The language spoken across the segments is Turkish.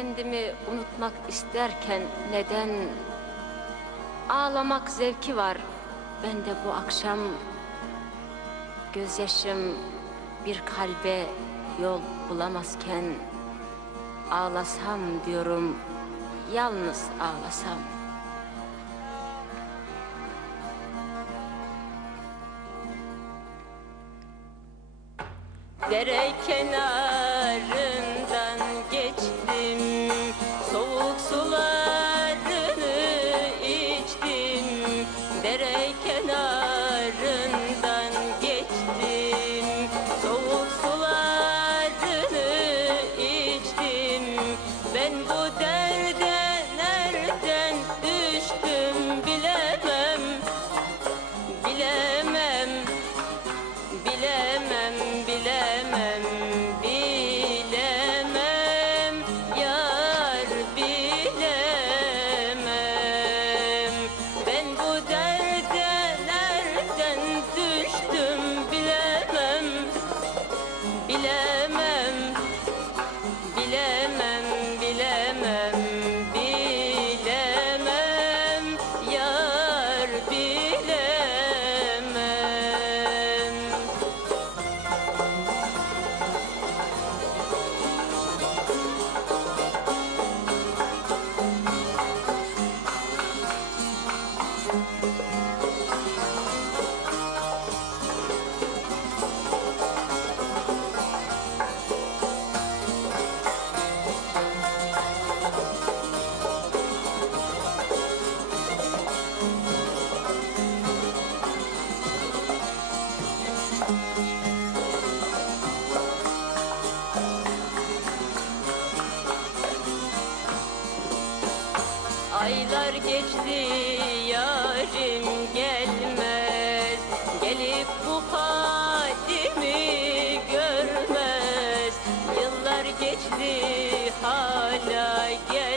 Kendimi unutmak isterken neden? Ağlamak zevki var. Bende bu akşam gözyaşım bir kalbe yol bulamazken ağlasam diyorum. Yalnız ağlasam. Dere kenarından Dere Aylar geçti yarim gelmez. Gelip bu halimi görmez. Yıllar geçti hala gelmez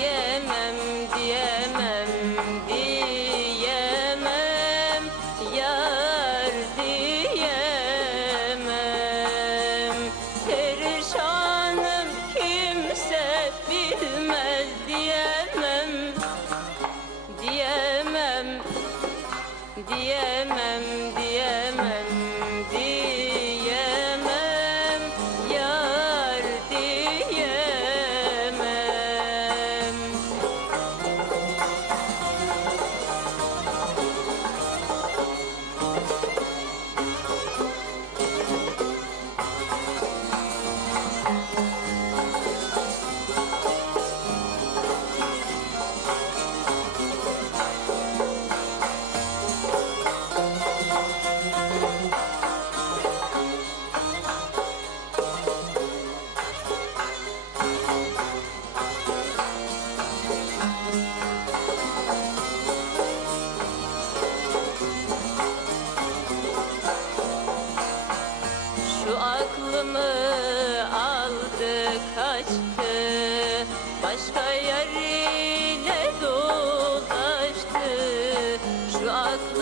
yeah.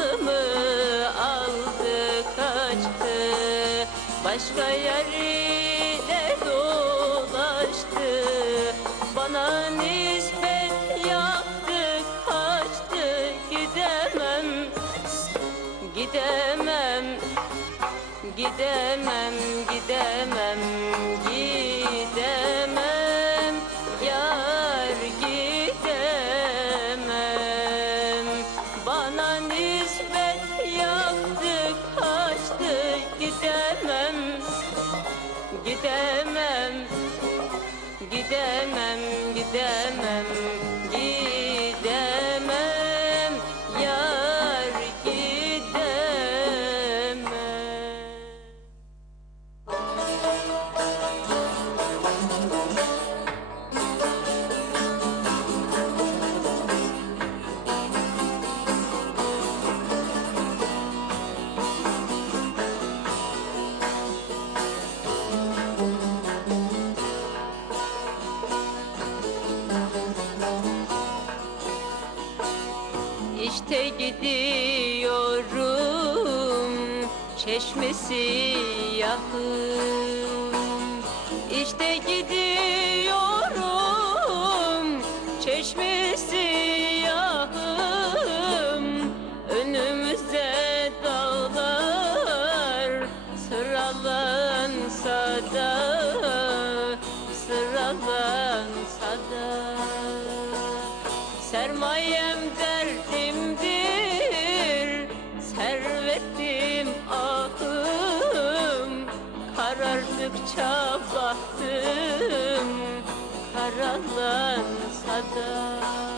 Aklımı aldı kaçtı. Başka yerine dolaştı. Bana nispet yaptı kaçtı. Gidemem, gidemem Gidemem, gidemem, gidemem gidemem Gidemem, İşte gidiyorum çeşmesi yakın. İşte gidiyorum çeşmesi yakın. Önümüze dağlar sıralansa da Sıralansa da. Sermayem الخدم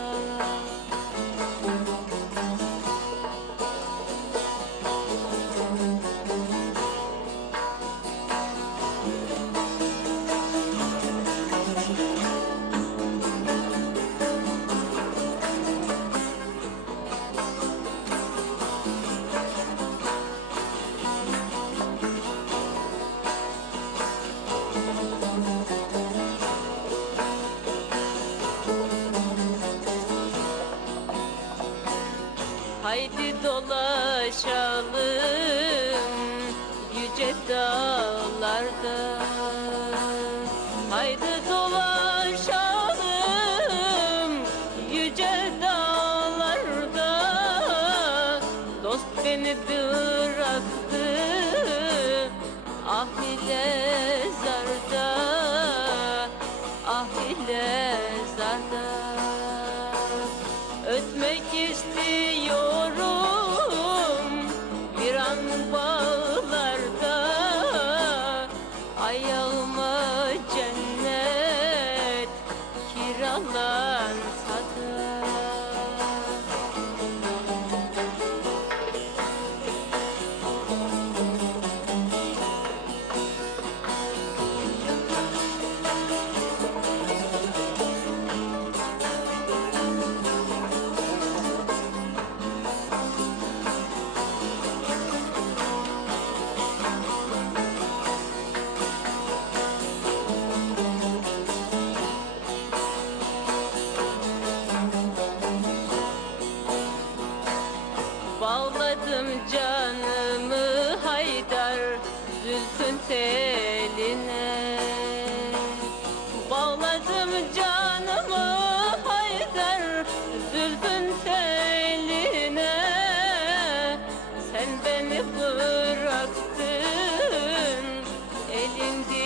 Haydi dolaşalım yüce dağlarda. Haydi dolaşalım yüce dağlarda. Dost beni bıraktı ah ile zarda Zülfün teline. Bağladım canımı Haydar Zülfün teline. Sen beni bıraktın. Elin